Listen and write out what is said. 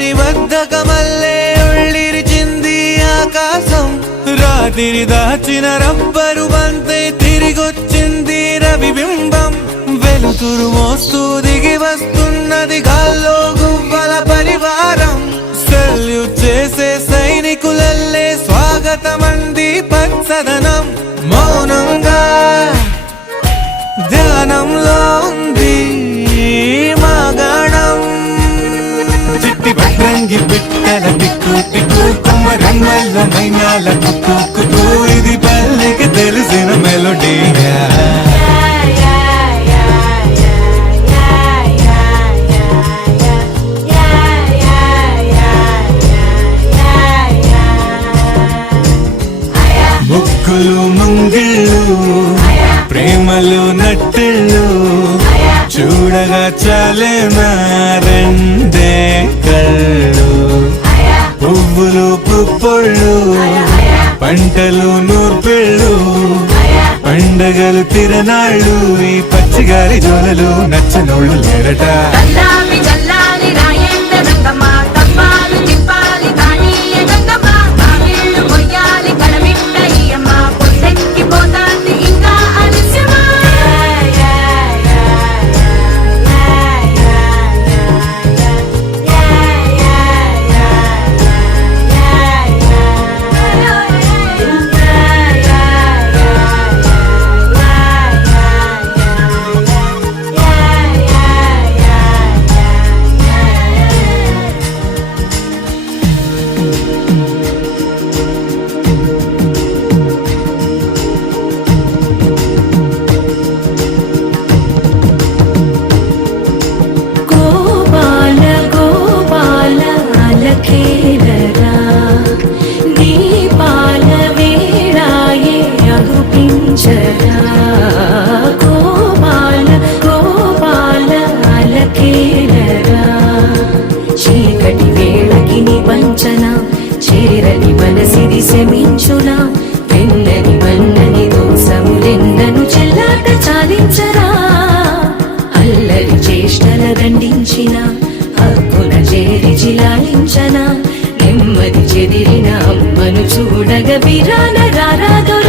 మరి బద్ధకమల్లే ఉళ్ళిరిచింది ఆకాశం. రాత్రి దాచిన రబ్బరు బంతే తిరిగొచ్చింది రవిబింబం. వెలుతురు మోస్తూ దిగి వస్తున్నది గాల్లో గువ్వల పరివారం. సెల్యూట్ చేసే సైనికులల్లే స్వాగతమంది పచ్చదనం. మౌనంగా ధ్యానంలో ఉంది మాగాణం. చిట్టి భద్రంగి పిట్టల టిక్కు టిక్కు కుమ్మరమ్మల్ల మైనాల కుక్కు కుక్కు. ఇది పల్లెకి తెలిసిన మెలోడీగా. ముగ్గులు ముంగిళ్ళు ప్రేమలు నట్టిళ్ళు చూడగా చాలేనా రెండే కళ్ళు. పువ్వులు పుప్పొళ్ళు పంటలు నూర్పిళ్ళు పండగలు తిరనాళ్ళు. ఈ పచ్చిగారి జోలలు నచ్చనోళ్ళు లేరట. చీకటి వేళకి నిబంచన చేరని మనసిది శమించునా. వెన్నని వన్నని దోసములెన్నను చెల్లాట చాలించరా. అల్లరి చేష్టల దండించిన హక్కున చేరి జిలాలించన. నెమ్మది చెదిరిన అమ్మను చూడగ విరాన రారాదో.